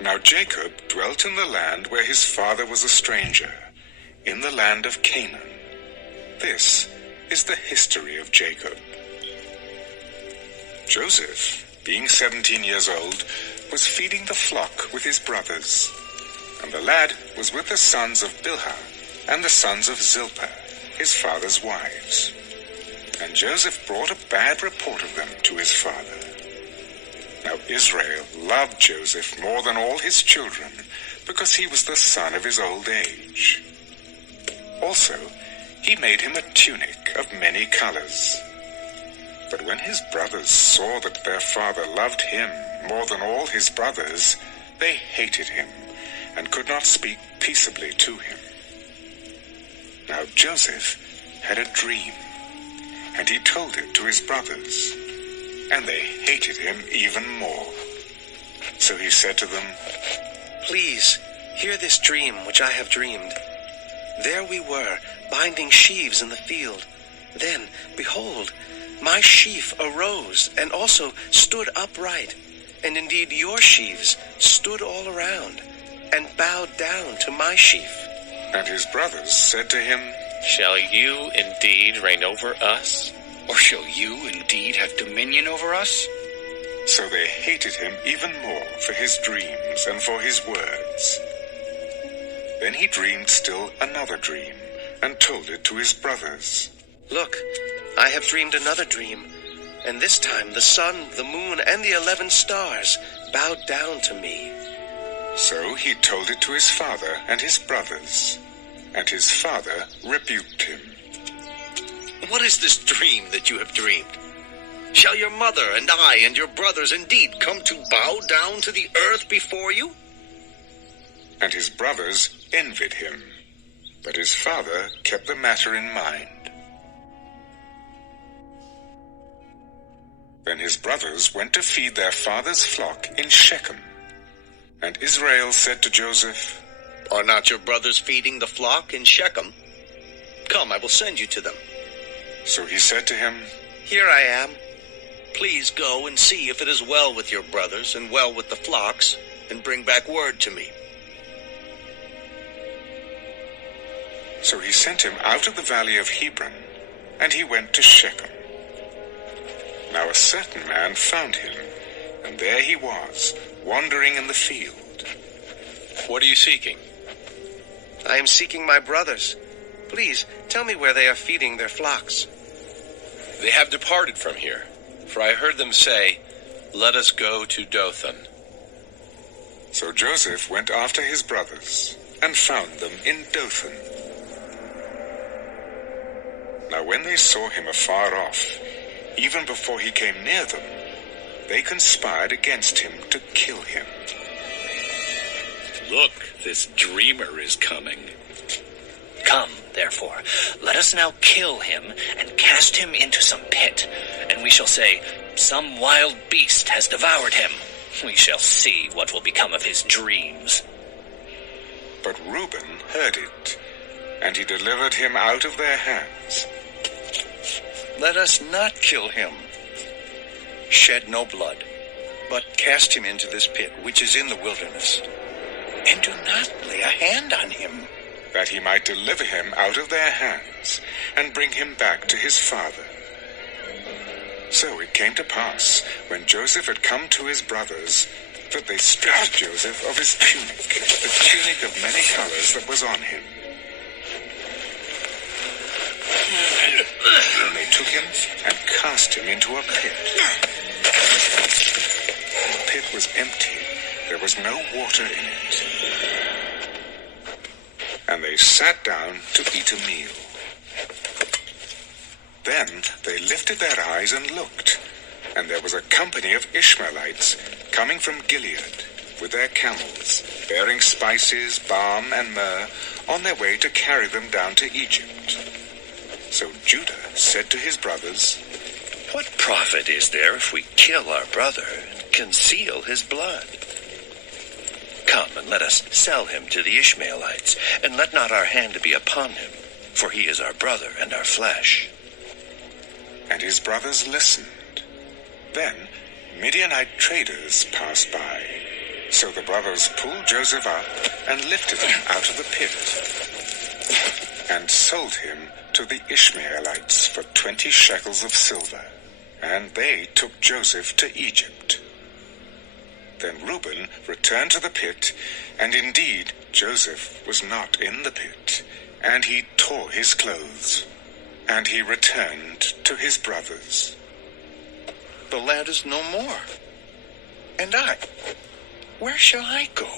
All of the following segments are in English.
Now Jacob dwelt in the land where his father was a stranger, in the land of Canaan. This is the history of Jacob. Joseph, being 17 years old, was feeding the flock with his brothers, and the lad was with the sons of Bilhah and the sons of Zilpah, his father's wives. And Joseph brought a bad report of them to his father. Now Israel loved Joseph more than all his children, because he was the son of his old age. Also, he made him a tunic of many colors. But when his brothers saw that their father loved him more than all his brothers, they hated him and could not speak peaceably to him. Now Joseph had a dream, and he told it to his brothers, and they hated him even more. So he said to them, "Please, hear this dream which I have dreamed. There we were, binding sheaves in the field. Then, behold, my sheaf arose and also stood upright, and indeed your sheaves stood all around, and bowed down to my sheaf." And his brothers said to him, "Shall you indeed reign over us? Or shall you indeed have dominion over us?" So they hated him even more for his dreams and for his words. Then he dreamed still another dream, and told it to his brothers. "Look, I have dreamed another dream, and this time the sun, the moon, and the 11 stars bowed down to me." So he told it to his father and his brothers, and his father rebuked him. "What is this dream that you have dreamed? Shall your mother and I and your brothers indeed come to bow down to the earth before you?" And his brothers envied him, but his father kept the matter in mind. Then his brothers went to feed their father's flock in Shechem. And Israel said to Joseph, "Are not your brothers feeding the flock in Shechem? Come, I will send you to them." So he said to him, "Here I am." "Please go and see if it is well with your brothers and well with the flocks, and bring back word to me." So he sent him out of the valley of Hebron, and he went to Shechem. Now a certain man found him, and there he was, wandering in the field. What are you seeking?" "I am seeking my brothers. Please, tell me where they are feeding their flocks." "They have departed from here, for I heard them say, 'Let us go to Dothan.'" So Joseph went after his brothers, and found them in Dothan. Now when they saw him afar off, even before he came near them, they conspired against him to kill him. "Look, this dreamer is coming." Come, therefore, let us now kill him and cast him into some pit, and we shall say, 'Some wild beast has devoured him.' We shall see what will become of his dreams." But Reuben heard it, and he delivered him out of their hands. "Let us not kill him. Shed no blood, but cast him into this pit which is in the wilderness, and do not lay a hand on him." That he might deliver him out of their hands, and bring him back to his father. So it came to pass, when Joseph had come to his brothers, that they stripped Joseph of his tunic, the tunic of many colors that was on him. Then they took him and cast him into a pit. The pit was empty, there was no water in it. And they sat down to eat a meal. Then they lifted their eyes and looked, and there was a company of Ishmaelites coming from Gilead with their camels, bearing spices, balm, and myrrh, on their way to carry them down to Egypt. So Judah said to his brothers, "What profit is there if we kill our brother and conceal his blood? Come and let us sell him to the Ishmaelites, and let not our hand be upon him, for he is our brother and our flesh." And his brothers listened. Then Midianite traders passed by, So the brothers pulled Joseph up and lifted him out of the pit and sold him to the Ishmaelites for 20 shekels of silver. And they took Joseph to Egypt. Then Reuben returned to the pit, and indeed Joseph was not in the pit, and he tore his clothes, and he returned to his brothers. The lad is no more. And I, where shall I go?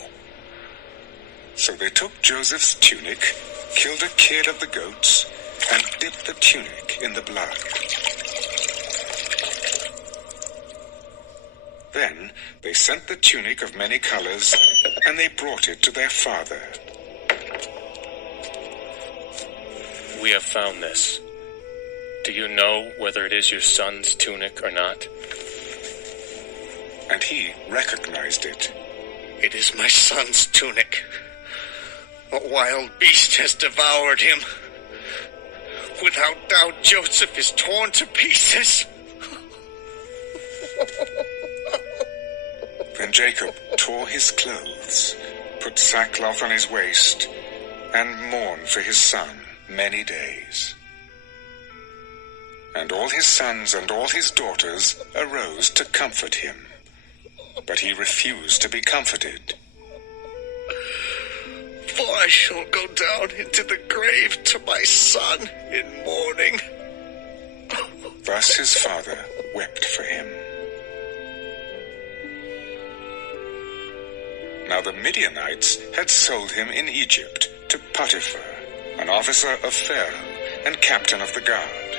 So they took Joseph's tunic, killed a kid of the goats, and dipped the tunic in the blood. Then they sent the tunic of many colors, and they brought it to their father. We have found this. Do you know whether it is your son's tunic or not? And he recognized it. It is my son's tunic. A wild beast has devoured him. Without doubt, Joseph is torn to pieces. Then Jacob tore his clothes, put sackcloth on his waist, and mourned for his son many days. And all his sons and all his daughters arose to comfort him. But he refused to be comforted. For I shall go down into the grave to my son in mourning. Thus his father wept for him. Now the Midianites had sold him in Egypt to Potiphar, an officer of Pharaoh and captain of the guard.